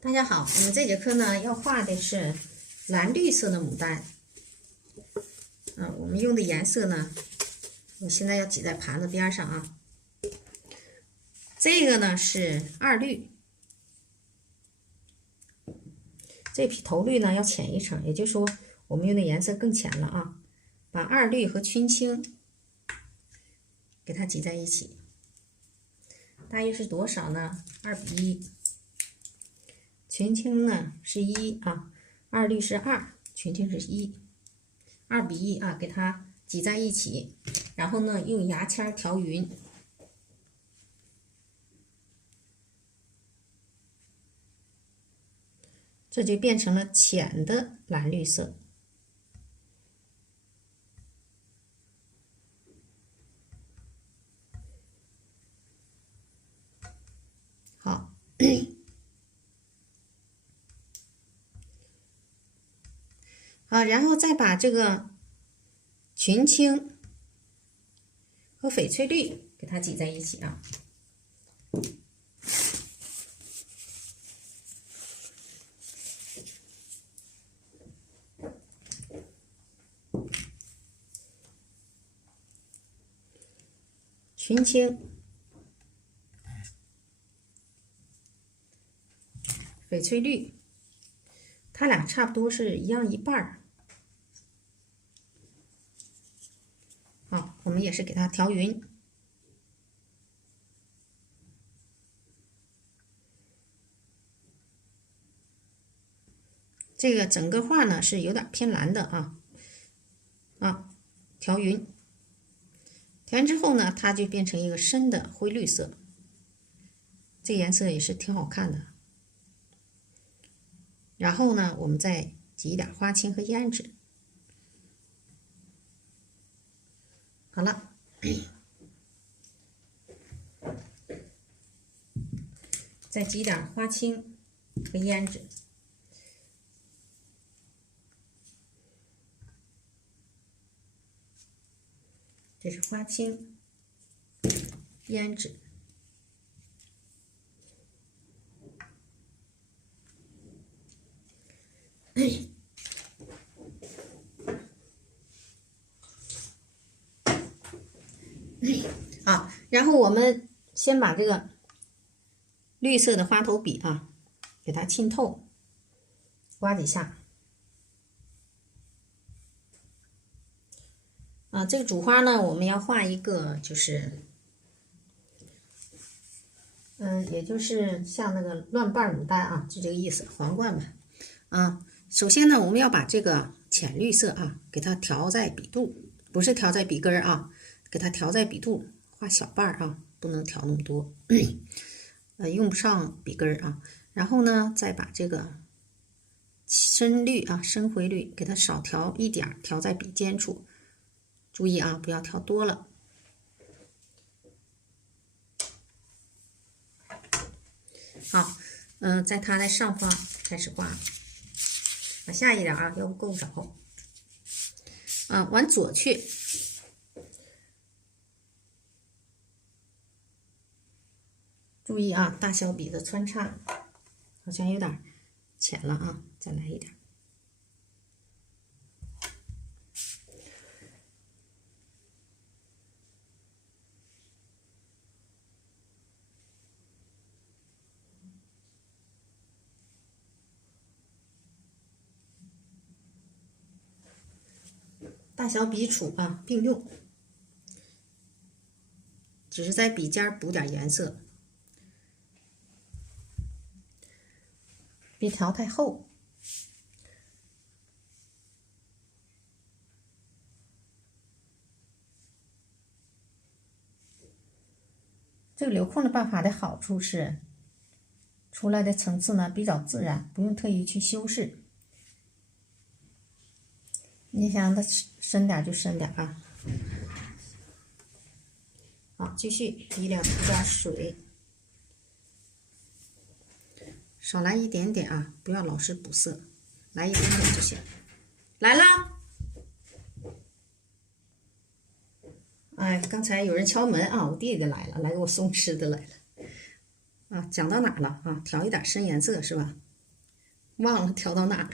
大家好，我们这节课呢要画的是蓝绿色的牡丹。我们用的颜色呢，我现在要挤在盘子边上啊。这个呢是二绿，这匹头绿呢要浅一层，也就是说我们用的颜色更浅了啊。把二绿和群青给它挤在一起，大约是多少呢？2:1。群青呢是1啊，二绿是2，群青是1，2:1啊，给它挤在一起，然后呢用牙签调匀，这就变成了浅的蓝绿色。好。好，然后再把这个群青和翡翠绿给它挤在一起啊。群青、翡翠绿，它俩差不多是一样一半儿。好，我们也是给它调匀。这个整个画呢是有点偏蓝的啊，调匀。调匀之后呢，它就变成一个深的灰绿色，这颜色也是挺好看的。然后呢，我们再挤一点花青和胭脂。好了，再挤点花青和胭脂。这是花青、胭脂。然后我们先把这个绿色的花头笔啊，给它浸透，刮几下。这个主花呢，我们要画一个就是，也就是像那个乱瓣牡丹啊，就这个意思，皇冠吧。首先呢，我们要把这个浅绿色啊，给它调在笔肚，不是调在笔根啊，给它调在笔肚，画小瓣啊，不能调那么多，用不上笔根啊。然后呢，再把这个深绿啊，深灰绿，给它少调一点，调在笔尖处。注意啊，不要调多了。好，在它的上方开始画，往下一点啊，要不够少。往左去，注意啊，大小笔的穿插，好像有点浅了啊，再来一点。大小笔触啊并用，只是在笔尖补点颜色，别调太厚。这个留空的办法的好处是，出来的层次呢比较自然，不用特意去修饰。你想让它深点就深点啊。好，继续涂点水，少来一点点啊，不要老是补色，来一点点就行。来了，哎，刚才有人敲门啊，我弟弟来了，来给我送吃的来了。讲到哪儿了啊？调一点深颜色是吧？忘了调到哪儿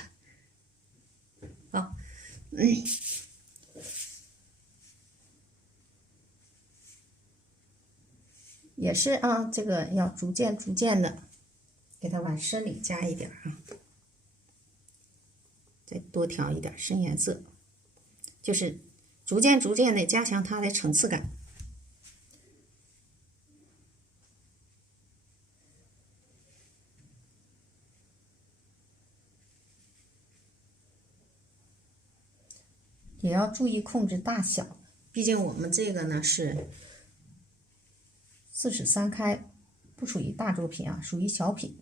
了啊？也是啊，这个要逐渐的给它往深里加一点啊，再多调一点深颜色，就是逐渐的加强它的层次感。也要注意控制大小，毕竟我们这个呢是4尺3开，不属于大作品啊，属于小品。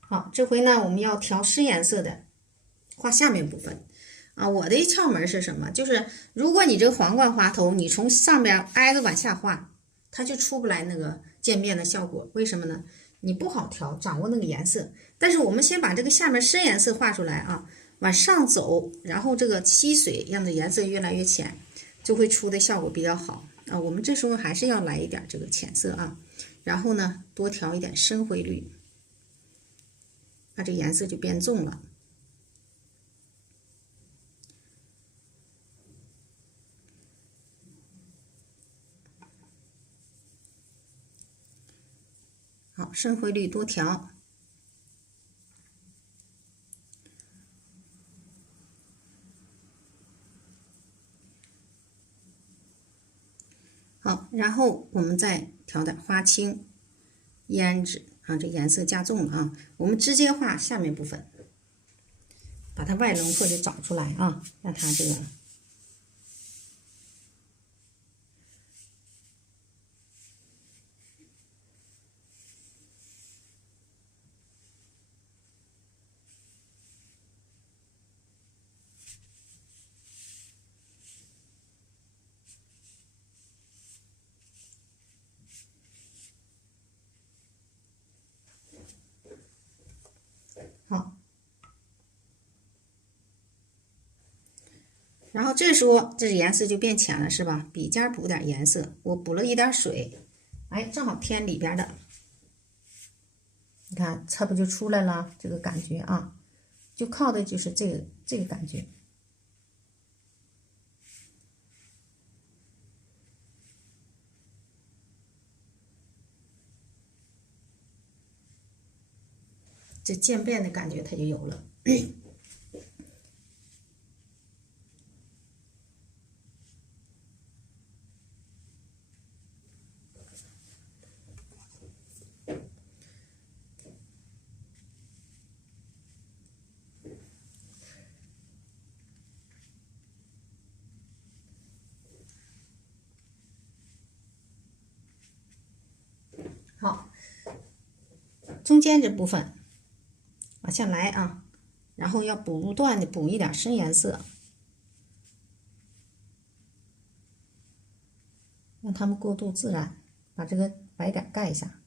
好，这回呢我们要调深颜色的，画下面部分啊。我的窍门是什么？就是如果你这个皇冠花头，你从上边挨着往下画，它就出不来那个渐变的效果。为什么呢？你不好调，掌握那个颜色。但是我们先把这个下面深颜色画出来啊，往上走，然后这个漆水让它颜色越来越浅，就会出的效果比较好啊。我们这时候还是要来一点这个浅色啊，然后呢多调一点深灰绿，那这颜色就变重了。好，深灰绿多调。好，然后我们再调点花青、胭脂啊，这颜色加重了啊。我们直接画下面部分，把它外轮廓就找出来啊，让它这个好。然后这时候这颜色就变浅了，是吧？笔尖补点颜色，我补了一点水，哎，正好填里边的，你看它不就出来了？这个感觉啊，就靠的就是这个感觉。这渐变的感觉它就有了。好，中间这部分往下来啊，然后要不断的补一点深颜色，让它们过渡自然，把这个白点盖一下。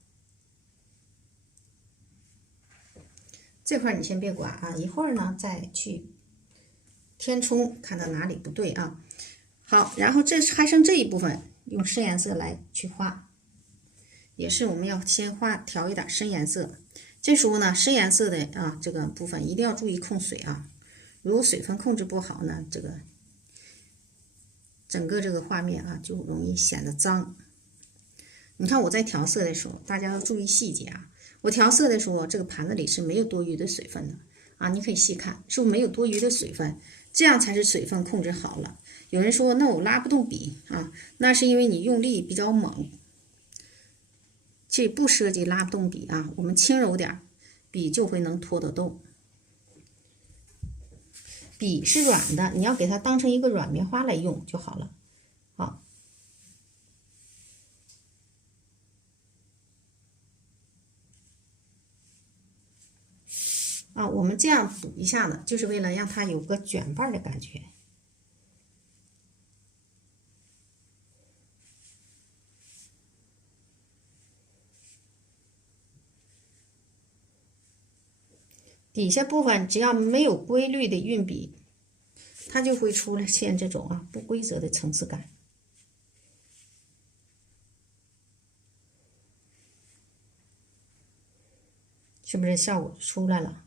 这块你先别管啊，一会儿呢再去填充，看到哪里不对啊。好，然后这还剩这一部分，用深颜色来去画，也是我们要先调一点深颜色。这时候呢，深颜色的啊这个部分一定要注意控水啊，如果水分控制不好呢，这个整个这个画面啊就容易显得脏。你看我在调色的时候，大家要注意细节啊。我调色的时候，这个盘子里是没有多余的水分的啊，你可以细看，是不是没有多余的水分？这样才是水分控制好了。有人说，那我拉不动笔啊，那是因为你用力比较猛。这不涉及拉不动笔啊，我们轻柔点，笔就会能拖得动。笔是软的，你要给它当成一个软棉花来用就好了。好。啊，我们这样补一下呢，就是为了让它有个卷瓣的感觉。底下部分只要没有规律的运笔，它就会出现这种啊不规则的层次感。是不是效果出来了？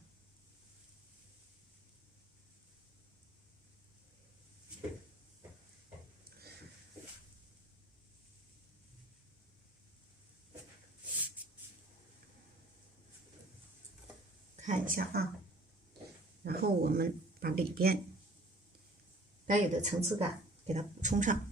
看一下啊，然后我们把里边该有的层次感给它补充上。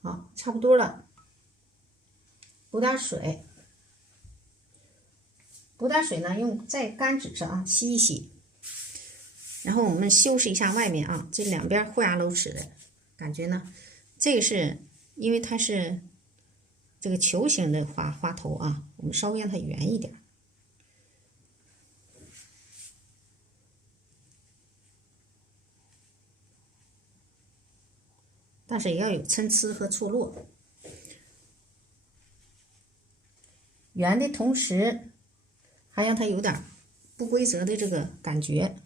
好，差不多了，补点水，补点水呢，用在干纸上啊吸一吸，然后我们修饰一下外面啊，这两边豁牙镂齿的感觉呢，这个是因为它是这个球形的花头啊，我们稍微让它圆一点。但是也要有参差和错落，圆的同时还让它有点不规则的这个感觉。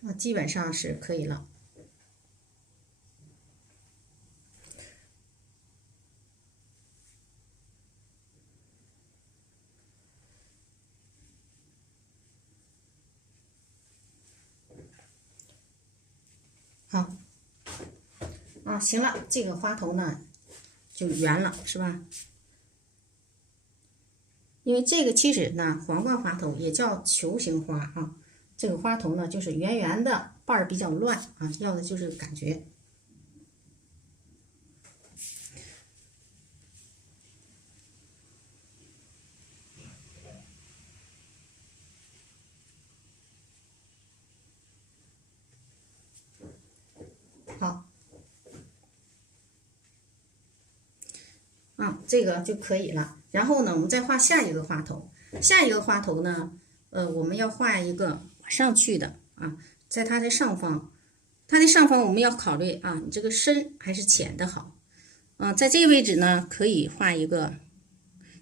那基本上是可以了。好，啊，行了，这个花头呢就圆了，是吧？因为这个其实呢，皇冠花头也叫球形花啊。这个花头呢，就是圆圆的，瓣儿比较乱啊，要的就是感觉。好，这个就可以了。然后呢，我们再画下一个花头。下一个花头呢，我们要画一个往上去的啊，在它的上方。它的上方我们要考虑啊，你这个深还是浅的好。在这个位置呢，可以画一个。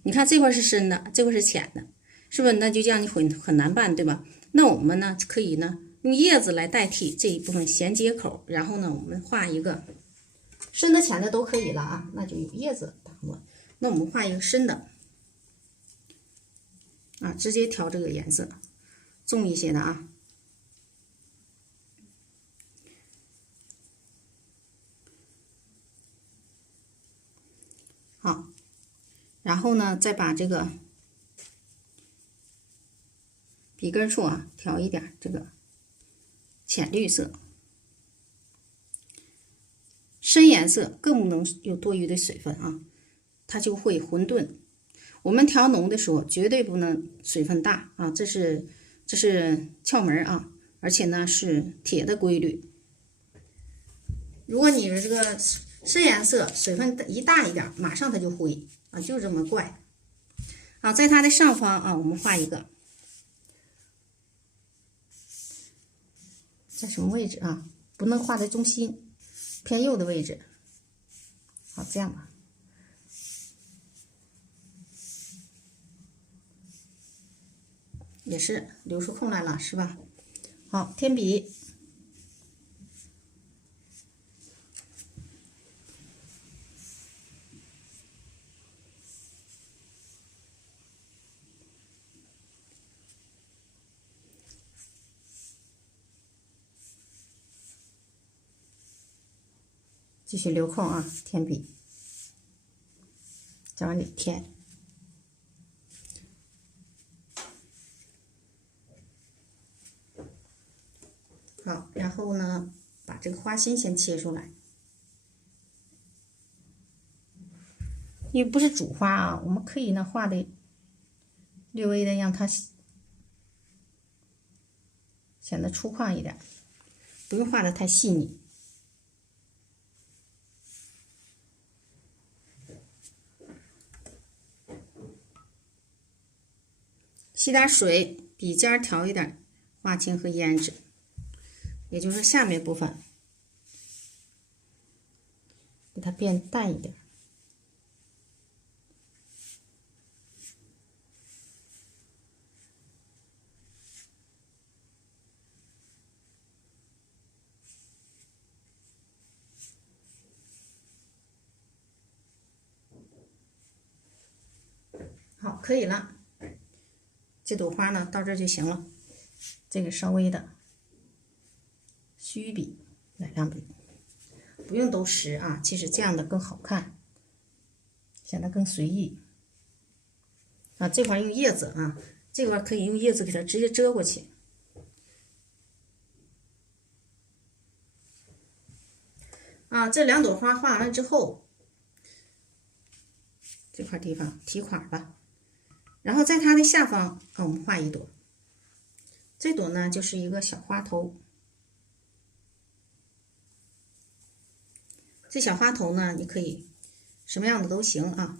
你看这块是深的，这块是浅的，是不是？那就这样你很难办，对吧？那我们呢，可以呢用叶子来代替这一部分衔接口，然后呢，我们画一个深的、浅的都可以了啊，那就有叶子打磨。那我们画一个深的啊，直接调这个颜色，重一些的啊。好，然后呢，再把这个笔根处啊调一点这个浅绿色，深颜色更不能有多余的水分啊，它就会混沌。我们调浓的时候绝对不能水分大啊，这是窍门啊，而且呢是铁的规律。如果你的这个深颜色水分一大一点，马上它就灰啊，就这么怪。好，在它的上方啊，我们画一个，在什么位置啊？不能画在中心，偏右的位置。好，这样吧。也是留出空来了，是吧？好，添笔。继续留空啊，添笔，再往里添。好，然后呢，把这个花心先切出来，因为不是主花啊，我们可以呢画的略微的让它显得粗犷一点，不用画的太细腻。吸点水，笔尖调一点画青和胭脂，也就是下面部分给它变淡一点。好，可以了。这朵花呢，到这就行了。这个稍微的虚笔、来亮笔，不用都实啊。其实这样的更好看，显得更随意。啊，这块用叶子啊，这块可以用叶子给它直接遮过去。啊，这2朵花画完了之后，这块地方提款吧。然后在它的下方，我们画一朵。这朵呢，就是一个小花头。这小花头呢，你可以什么样的都行啊。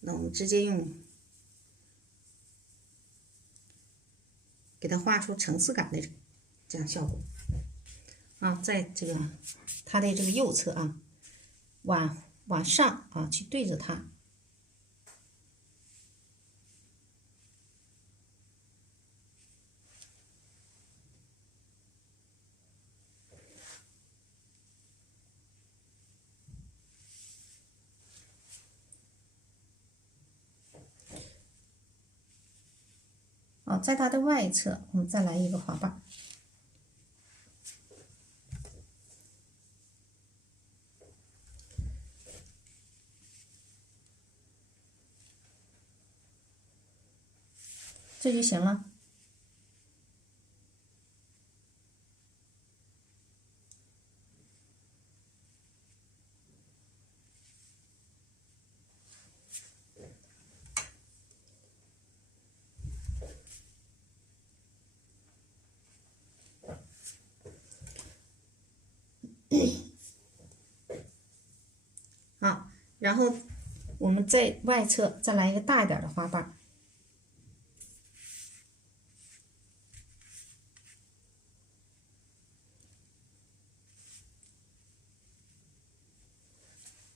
那我们直接用，给它画出层次感的这样效果。啊，在这个它的这个右侧啊，往上啊去对着它。在它的外侧，我们再来一个花瓣。这就行了。好，然后我们在外侧再来一个大一点的花瓣。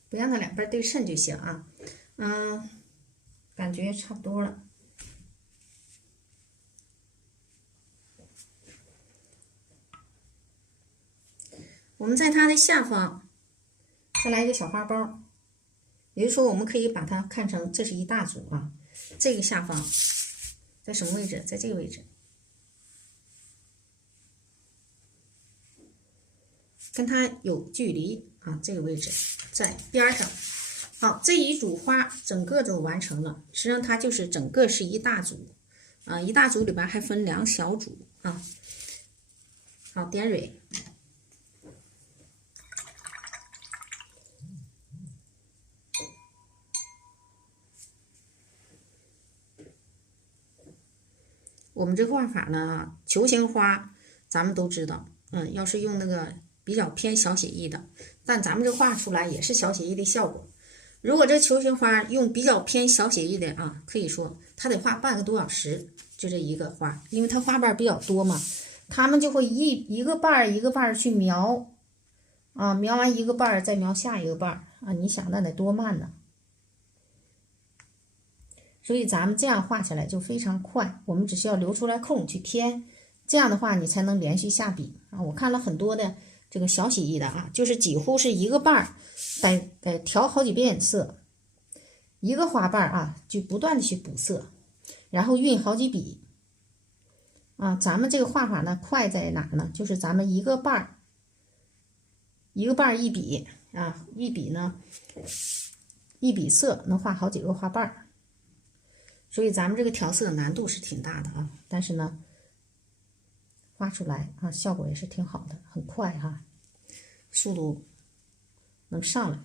不让它两边对称就行啊。感觉差不多了。我们在它的下方再来一个小花苞，也就是说，我们可以把它看成这是一大组啊。这个下方在什么位置？在这个位置，跟它有距离啊。这个位置在边上。好，这一组花整个就完成了。实际上它就是整个是一大组啊，一大组里边还分2小组啊。好，点蕊。我们这画法呢，球形花咱们都知道，要是用那个比较偏小写意的，但咱们这画出来也是小写意的效果。如果这球形花用比较偏小写意的啊，可以说它得画半个多小时，就这一个花，因为它花瓣比较多嘛，它们就会一个瓣一个瓣去描啊，描完一个瓣再描下一个瓣啊，你想那得多慢呢？所以咱们这样画起来就非常快，我们只需要留出来空去添，这样的话你才能连续下笔啊。我看了很多的这个小写意的啊，就是几乎是一个瓣得调好几遍色，一个花瓣啊就不断的去补色，然后晕好几笔啊。咱们这个画法呢快在哪呢？就是咱们一个瓣一笔啊，一笔呢一笔色能画好几个花瓣。所以咱们这个调色难度是挺大的啊，但是呢，画出来啊效果也是挺好的，很快哈，速度能上来，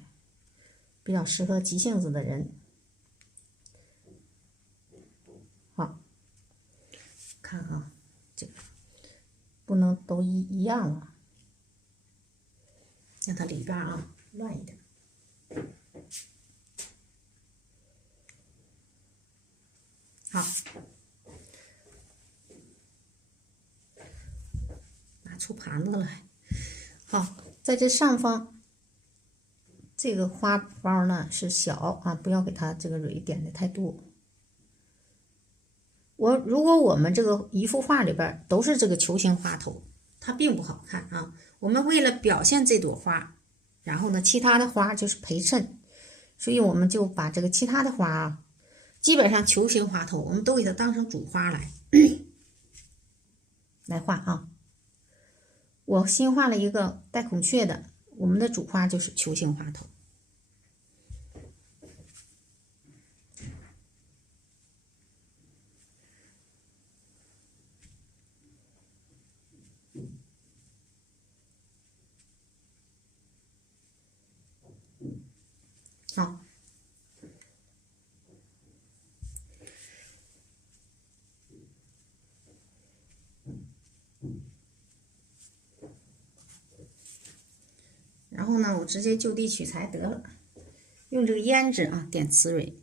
比较适合急性子的人。好，看啊，这个不能都一样了，让它里边啊乱一点。好，拿出盘子来。好，在这上方这个花苞呢是小啊，不要给它这个蕊点的太多。如果我们这个一幅画里边都是这个球形花头，它并不好看啊。我们为了表现这朵花，然后呢，其他的花就是陪衬，所以我们就把这个其他的花啊，基本上球形花头，我们都给它当成主花来画啊。我新画了一个带孔雀的，我们的主花就是球形花头。好，然后呢，我直接就地取材得了，用这个胭脂啊点雌蕊。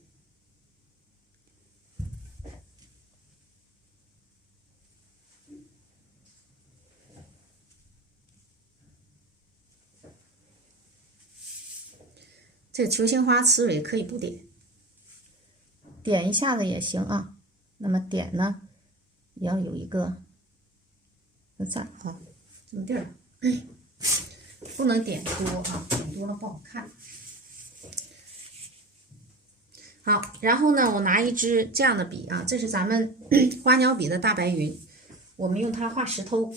这个球形花雌蕊可以不点，点一下子也行啊。那么点呢，也要有一个赞啊，这么地儿，不能点多啊，点多了不好看。好，然后呢，我拿一支这样的笔啊，这是咱们花鸟笔的大白云，我们用它画石头。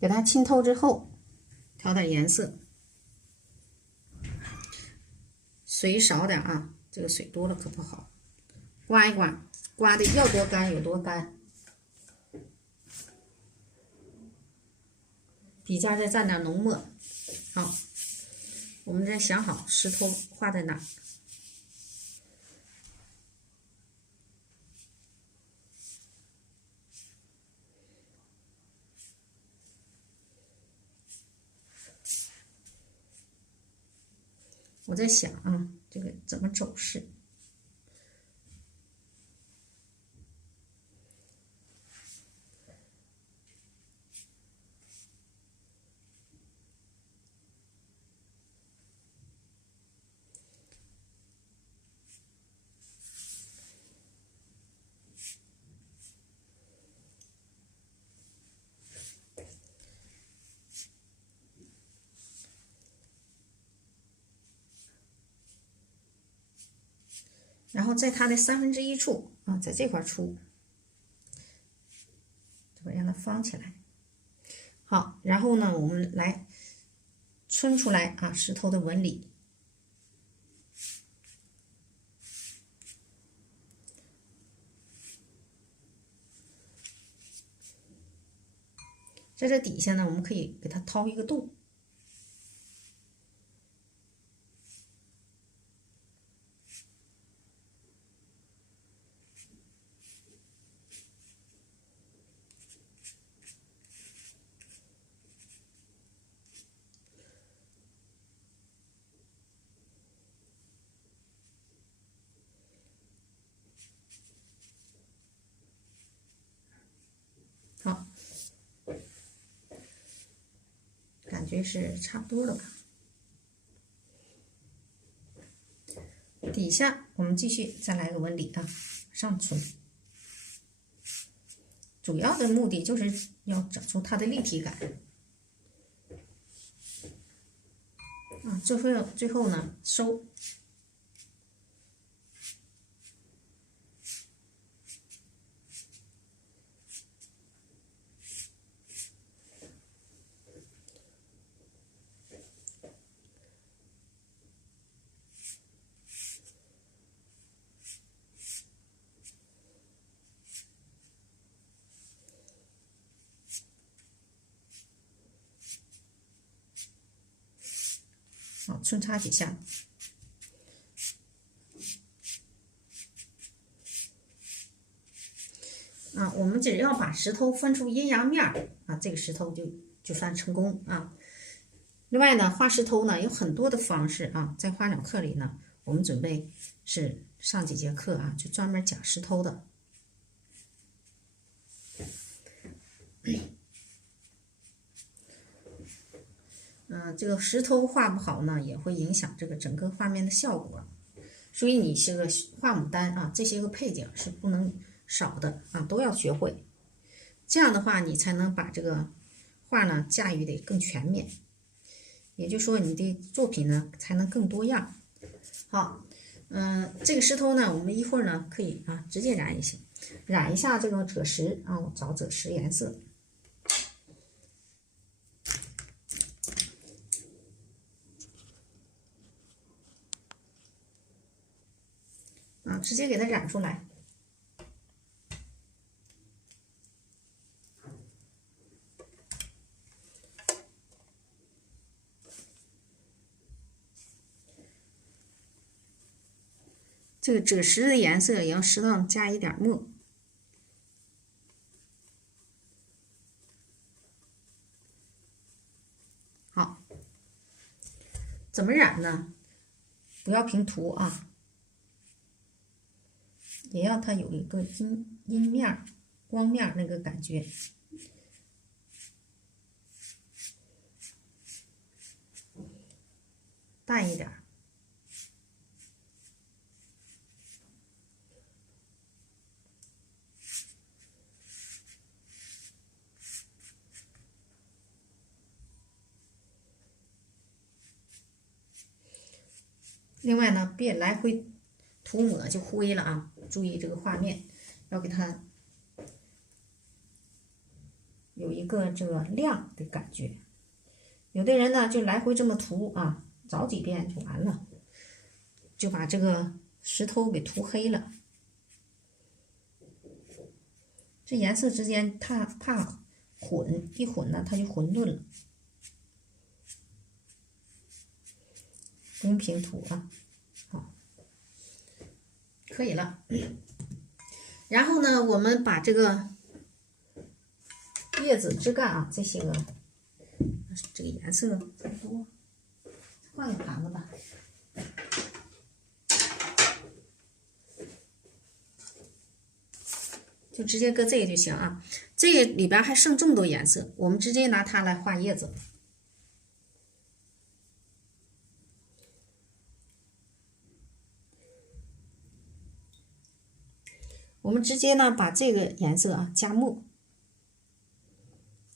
给它浸透之后，调点颜色，水少点啊，这个水多了可不好。刮一刮，刮的要多干有多干。底下再蘸点浓墨。好，我们再想好石头画在哪儿。我在想啊，这个怎么走势？然后在它的1/3处啊，在这块出，这边让它方起来。好，然后呢，我们来皴出来啊，石头的纹理。在这底下呢，我们可以给它掏一个洞。好，感觉是差不多了吧？底下我们继续再来个纹理啊，上皴。主要的目的就是要整出它的立体感啊。最后呢，收。啊，皴插几下。啊，我们只要把石头分出阴阳面啊，这个石头就就算成功啊。另外呢，画石头呢有很多的方式啊，在花鸟课里呢，我们准备是上几节课啊，就专门讲石头的。这个石头画不好呢，也会影响这个整个画面的效果。所以你这个画牡丹啊，这些个配景是不能少的啊，都要学会。这样的话，你才能把这个画呢驾驭得更全面。也就是说，你的作品呢才能更多样。好，这个石头呢，我们一会儿呢可以啊直接染一下这个赭石啊，我找赭石颜色。直接给它染出来。这个赭石的颜色也要适当加一点墨。好，怎么染呢？不要平涂啊，也要它有一个阴面、光面那个感觉。淡一点。另外呢，别来回涂抹就灰了啊！注意这个画面，要给它有一个这个亮的感觉。有的人呢就来回这么涂啊，找几遍就完了，就把这个石头给涂黑了。这颜色之间它怕混，一混呢它就混沌了。不用平涂啊，好，可以了。然后呢，我们把这个叶子、枝干啊，这些个这个颜色差不多，换个盘子吧。就直接搁这个就行啊。这个里边还剩这么多颜色，我们直接拿它来画叶子。我们直接呢把这个颜色啊加墨，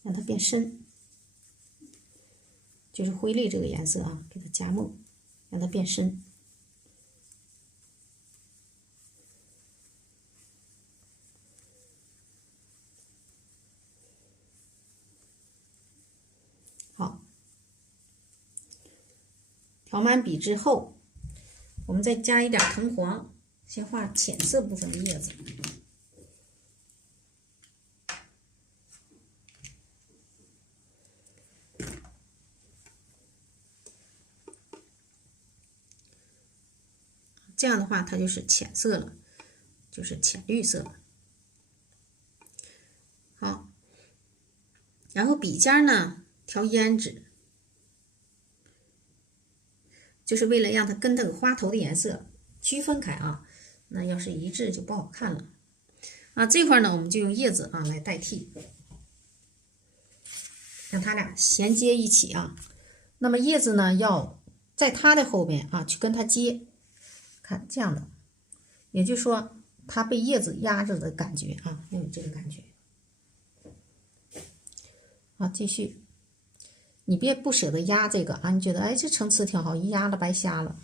让它变深，就是灰绿这个颜色啊，给它加墨，让它变深。好，调满笔之后，我们再加一点藤黄，先画浅色部分的叶子。这样的话，它就是浅色了，就是浅绿色了。好，然后笔尖呢调胭脂，就是为了让它跟这个花头的颜色区分开啊。那要是一致就不好看了啊。这块呢，我们就用叶子啊来代替，让它俩衔接一起啊。那么叶子呢，要在它的后边啊去跟它接。看这样的，也就是说它被叶子压着的感觉啊，有这个感觉。好，继续，你别不舍得压这个啊，你觉得哎这层次挺好，一压了白瞎了，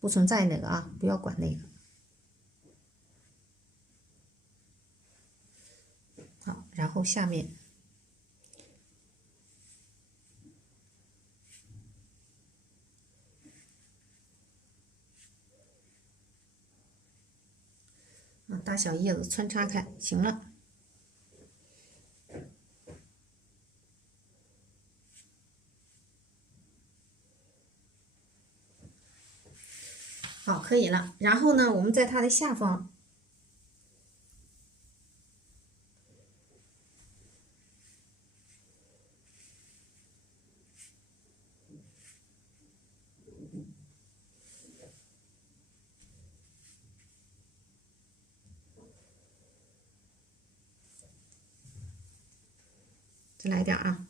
不存在那个啊，不要管那个。好，然后下面大小叶子穿插开，行了。好，可以了。然后呢，我们在它的下方再来点啊。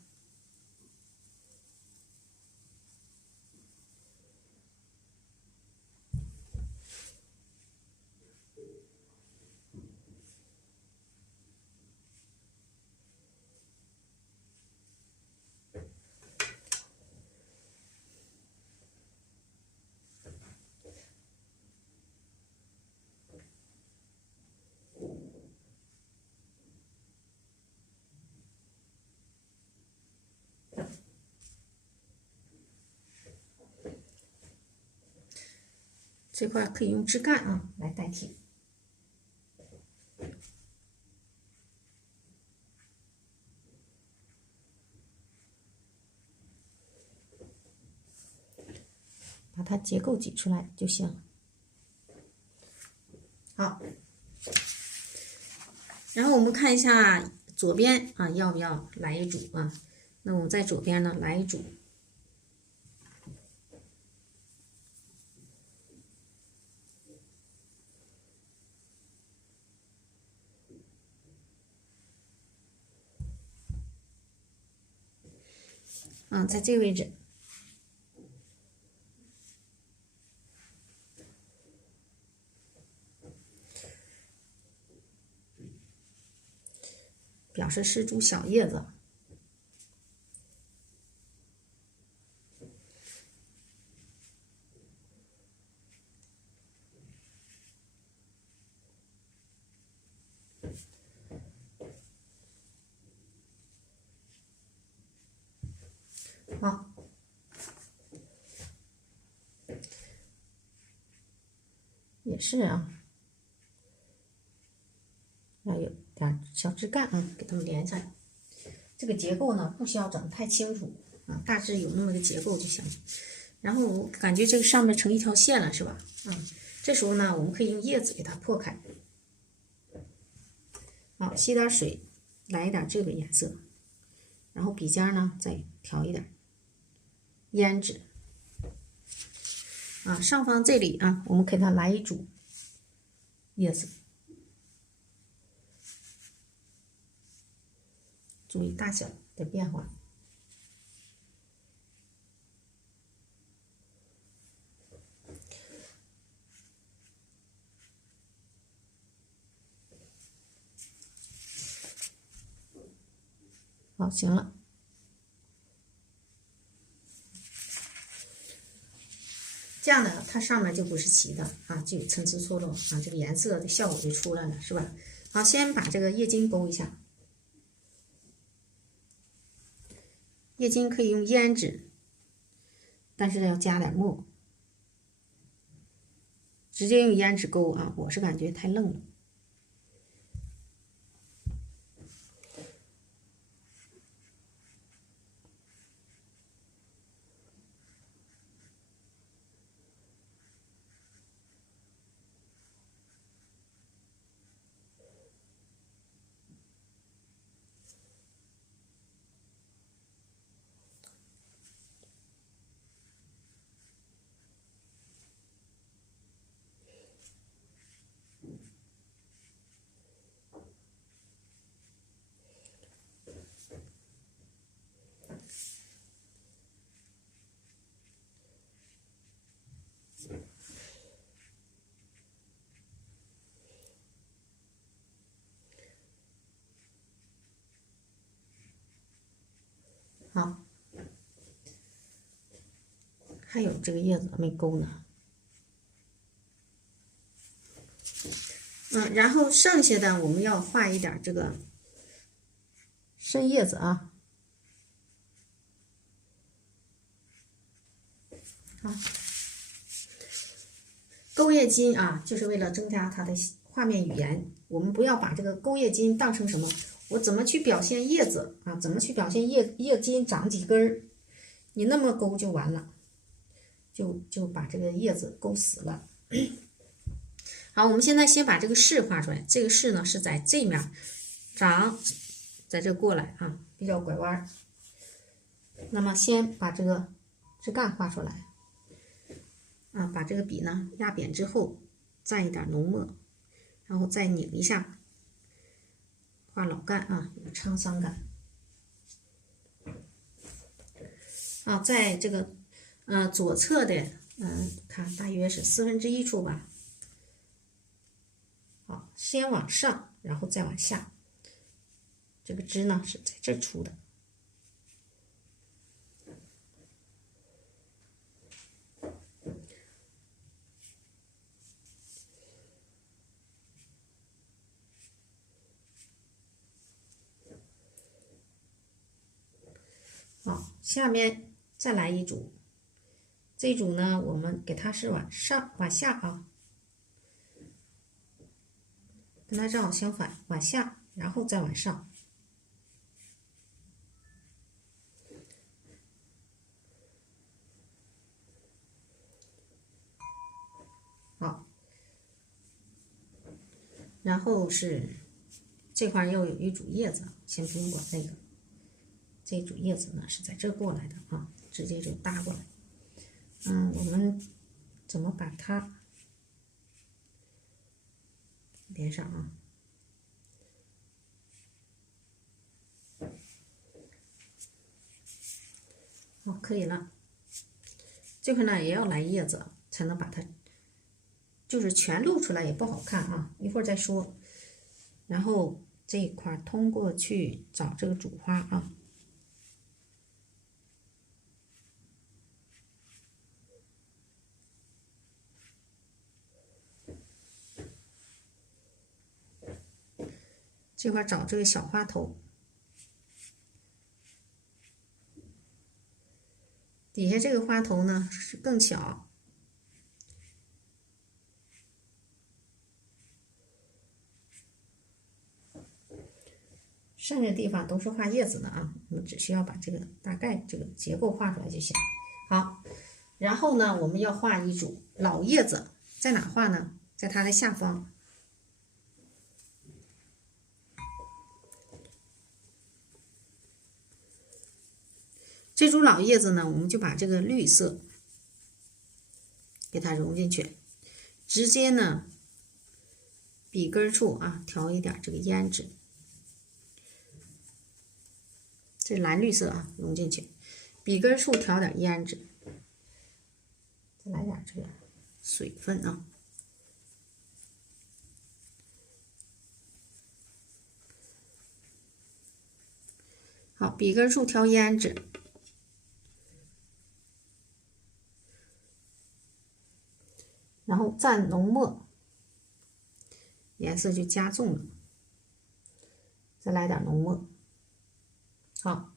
这块可以用枝干啊来代替。把它结构挤出来就行了。好，然后我们看一下左边啊，要不要来一组啊？那我们在左边呢来一组。在这个位置。表示是株小叶子。好，也是啊，要有点小枝干啊，给它们连上。这个结构呢，不需要整得太清楚啊，大致有那么个结构就行。然后我感觉这个上面成一条线了，是吧？这时候呢，我们可以用叶子给它破开。好，吸点水，来一点这个颜色，然后笔尖呢再调一点胭脂。上方这里啊，我们给它来一组叶子，注意大小的变化。好，行了。这样呢，它上面就不是齐的啊，就有参差错落啊，这个颜色的效果就出来了，是吧？好，先把这个叶筋勾一下。叶筋可以用胭脂，但是要加点墨。直接用胭脂勾啊，我是感觉太愣了。好，还有这个叶子没勾呢。然后剩下的我们要画一点这个深叶子啊。好，勾叶筋啊，就是为了增加它的画面语言。我们不要把这个勾叶筋当成什么，我怎么去表现叶子啊？怎么去表现叶筋长几根儿？你那么勾就完了，就把这个叶子勾死了。好，我们现在先把这个势画出来。这个势呢是在这面长，在这过来啊，比较拐弯。那么先把这个枝干画出来啊，把这个笔呢压扁之后，蘸一点浓墨，然后再拧一下，画老干啊，有沧桑感。啊，在这个左侧的看大约是1/4处吧。好，先往上，然后再往下。这个枝呢是在这儿出的。好，下面再来一组。这一组呢，我们给它是往上往下啊，跟它正好相反，往下，然后再往上。好，然后是这块又有一组叶子，先不用管那个。这组叶子呢是在这过来的啊，直接就搭过来。我们怎么把它连上啊？好，可以了。这块呢也要来叶子，才能把它，就是全露出来也不好看啊，一会儿再说。然后这一块通过去找这个主花啊。这块找这个小花头，底下这个花头呢是更小，剩下的地方都是画叶子的啊，我们只需要把这个大概这个结构画出来就行。好，然后呢，我们要画一组老叶子，在哪画呢？在它的下方。这组老叶子呢，我们就把这个绿色给它融进去，直接呢笔根处啊调一点这个胭脂，这蓝绿色啊融进去，笔根处调点胭脂，再来点这个水分啊。好，笔根处调胭脂。然后蘸浓墨，颜色就加重了。再来点浓墨。好，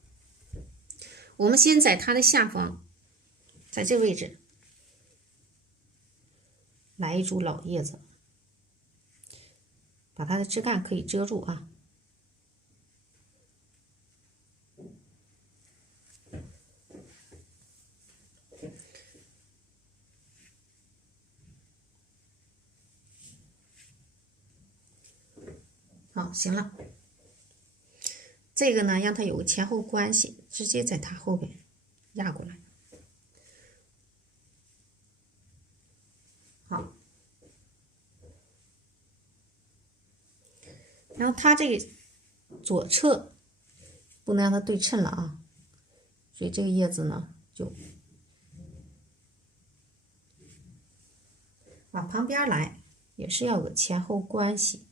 我们先在它的下方，在这位置来一组老叶子，把它的枝干可以遮住啊。好，行了。这个呢，让它有个前后关系，直接在它后边压过来。好，然后它这个左侧不能让它对称了啊，所以这个叶子呢就往旁边来，也是要有前后关系。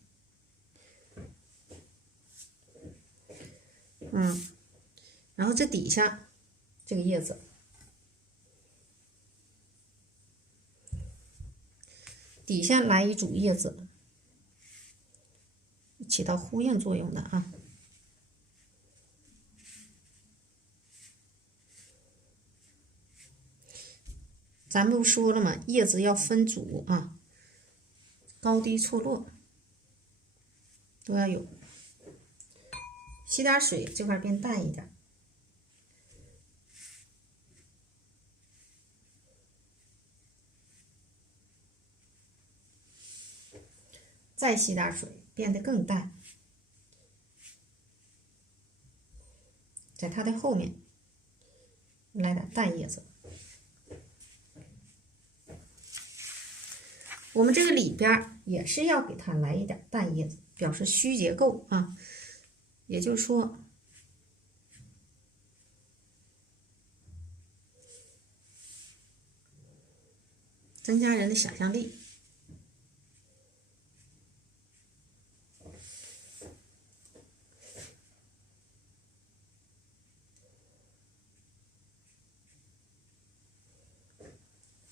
然后这底下这个叶子，底下来一组叶子，起到呼应作用的啊。咱不说了吗？叶子要分组啊，高低错落都要有。吸点水，这块变淡一点。再吸点水，变得更淡。在它的后面来点淡叶子。我们这个里边也是要给它来一点淡叶子，表示虚结构啊。也就是说，增加人的想象力。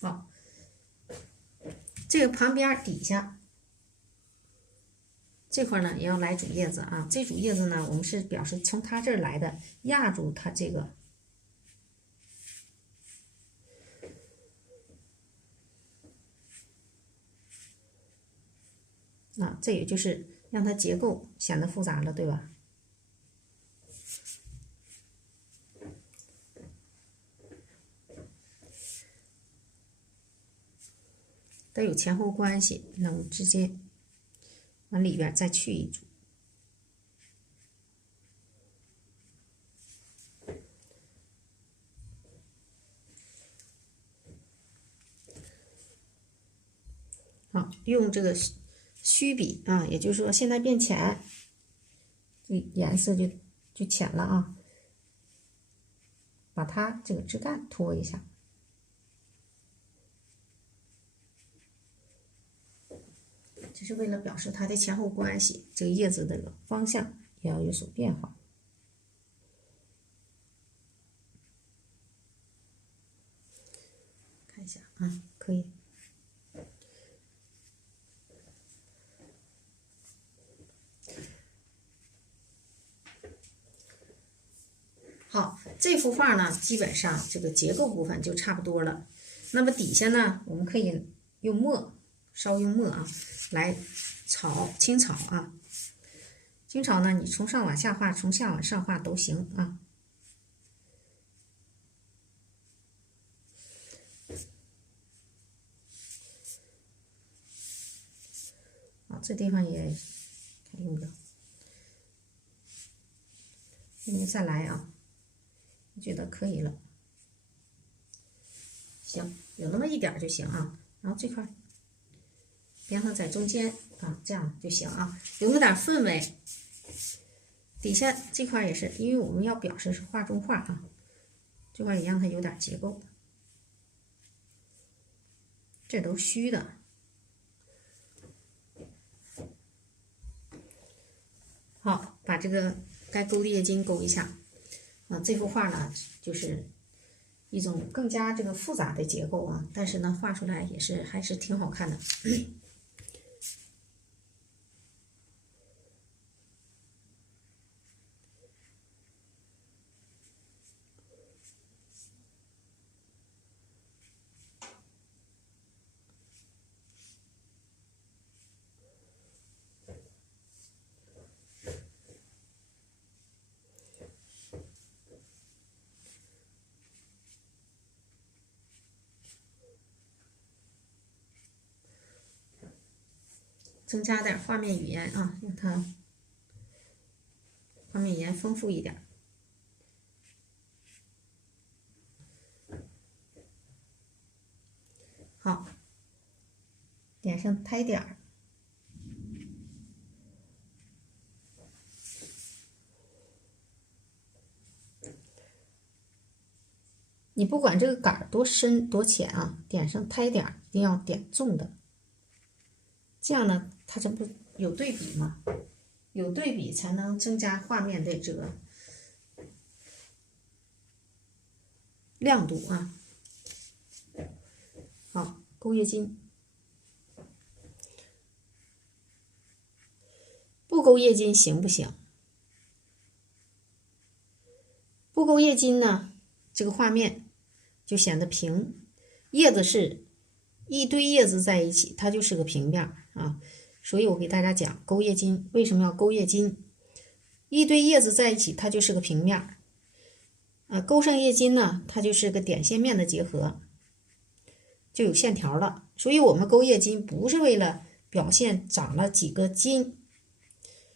好，这个旁边底下这块呢也要来组叶子啊。这组叶子呢，我们是表示从它这儿来的，压住它这个。啊，这也就是让它结构显得复杂了，对吧？都有前后关系，那我们直接往里边再去一组。好，用这个虚笔啊，也就是说现在变浅，这颜色就浅了啊，把它这个枝干拖一下。这是为了表示它的前后关系，这个叶子的方向也要有所变化。看一下啊，可以。好，这幅画呢，基本上这个结构部分就差不多了。那么底下呢，我们可以用墨，稍用墨啊，来轻草啊。轻草呢，你从上往下画，从下往上画都行啊。好，这地方也看用不着，用不再来啊。我觉得可以了，行，有那么一点就行啊。然后这块边上在中间啊，这样就行啊，有那么点氛围。底下这块也是，因为我们要表示是画中画啊，这块也让它有点结构。这都虚的。好，把这个该勾的叶筋勾一下。啊，这幅画呢，就是一种更加这个复杂的结构啊，但是呢，画出来也是还是挺好看的。增加点画面语言啊，让它画面语言丰富一点。好，点上胎点儿。你不管这个杆儿多深多浅啊，点上胎点儿，一定要点重的。这样呢，它这不有对比吗？有对比才能增加画面的这个亮度啊。好，勾叶筋，不勾叶筋行不行？不勾叶筋呢，这个画面就显得平。叶子是一堆叶子在一起，它就是个平面啊。所以我给大家讲勾叶筋为什么要勾叶筋？一堆叶子在一起，它就是个平面啊。勾上叶筋呢，它就是个点线面的结合，就有线条了。所以我们勾叶筋不是为了表现长了几个筋，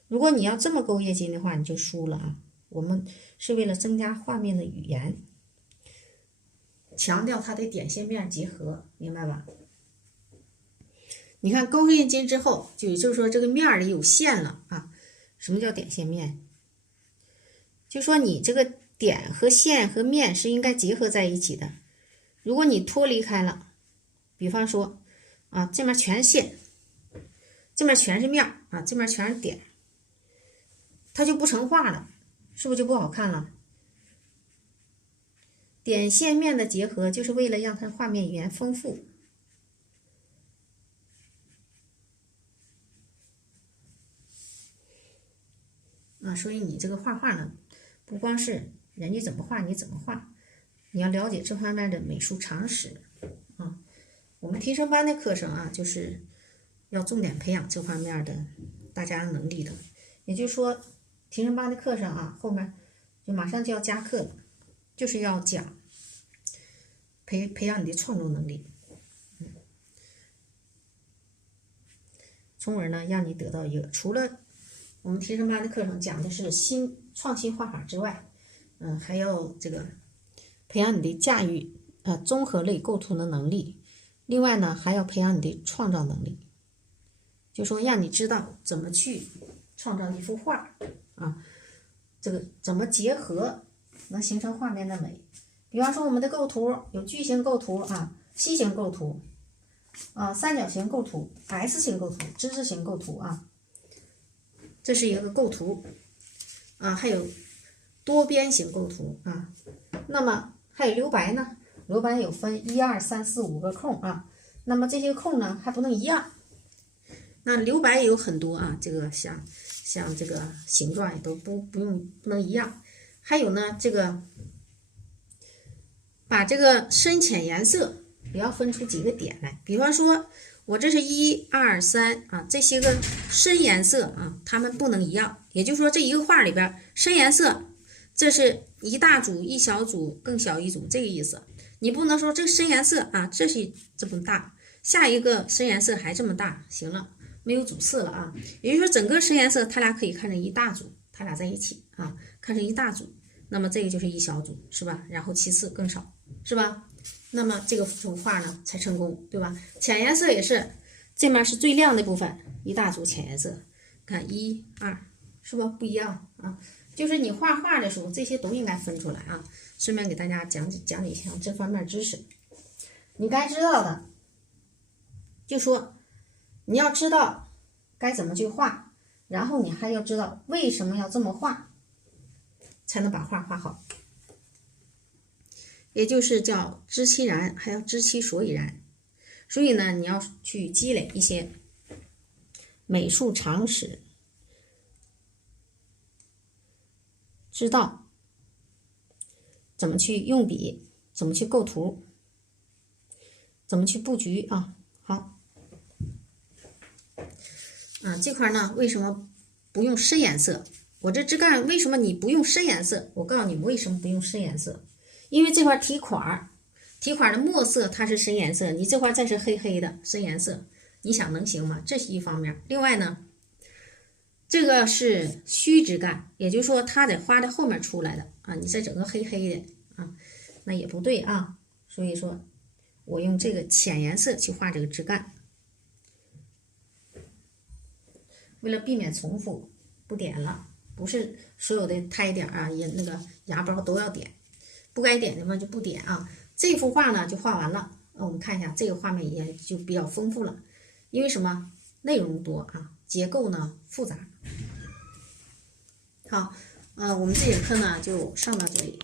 如果你要这么勾叶筋的话，你就输了啊。我们是为了增加画面的语言，强调它的点线面结合，明白吧？你看勾上叶筋之后，就是说这个面里有线了啊。什么叫点线面？就说你这个点和线和面是应该结合在一起的。如果你脱离开了，比方说啊，这面全是线，这面全是面啊，这面全是点，它就不成画了，是不是就不好看了？点线面的结合就是为了让它画面语言丰富。所以你这个画画呢，不光是人家怎么画你怎么画，你要了解这方面的美术常识啊。我们提升班的课程啊，就是要重点培养这方面的大家能力的。也就是说，提升班的课程啊，后面就马上就要加课了，就是要讲培养你的创作能力，从而呢让你得到一个除了我们提升班的课程讲的是创新画法之外，还要这个培养你的驾驭综合类构图的能力。另外呢，还要培养你的创造能力，就说让你知道怎么去创造一幅画啊，这个怎么结合能形成画面的美。比方说我们的构图有矩形构图啊、楔形构图啊、三角形构图、S 型构图、之字形构图啊。这是一个构图啊，还有多边形构图啊。那么还有留白呢，留白有分1、2、3、4、5个空啊。那么这些空呢还不能一样，那留白也有很多啊，这个像这个形状也都不能一样。还有呢，这个把这个深浅颜色也要分出几个点来，比方说我这是1、2、3啊，这些个深颜色啊，它们不能一样。也就是说，这一个画里边深颜色，这是一大组、一小组、更小一组，这个意思。你不能说这个深颜色啊，这是这么大，下一个深颜色还这么大，行了，没有主次了啊。也就是说，整个深颜色它俩可以看成一大组，它俩在一起啊，看成一大组，那么这个就是一小组，是吧？然后其次更少，是吧？那么这个幅画呢才成功，对吧？浅颜色也是，这面是最亮的部分，一大组浅颜色，看1、2，是不不一样啊？就是你画画的时候，这些都应该分出来啊。顺便给大家讲解一下这方面知识，你该知道的，就说你要知道该怎么去画，然后你还要知道为什么要这么画，才能把画画好。也就是叫知其然，还要知其所以然。所以呢，你要去积累一些美术常识，知道怎么去用笔，怎么去构图，怎么去布局啊。好，这块呢，为什么不用深颜色？我这枝干为什么你不用深颜色？我告诉你为什么不用深颜色，因为这块题款的墨色它是深颜色，你这块再是黑黑的深颜色，你想能行吗？这是一方面。另外呢，这个是虚枝干，也就是说它得画在后面出来的啊，你再整个黑黑的啊，那也不对啊。所以说我用这个浅颜色去画这个枝干，为了避免重复，不点了。不是所有的胎点啊，也那个芽包都要点，不该点的嘛就不点啊。这幅画呢就画完了，我们看一下这个画面也就比较丰富了，因为什么？内容多啊，结构呢复杂。好，我们这节课呢就上到这里。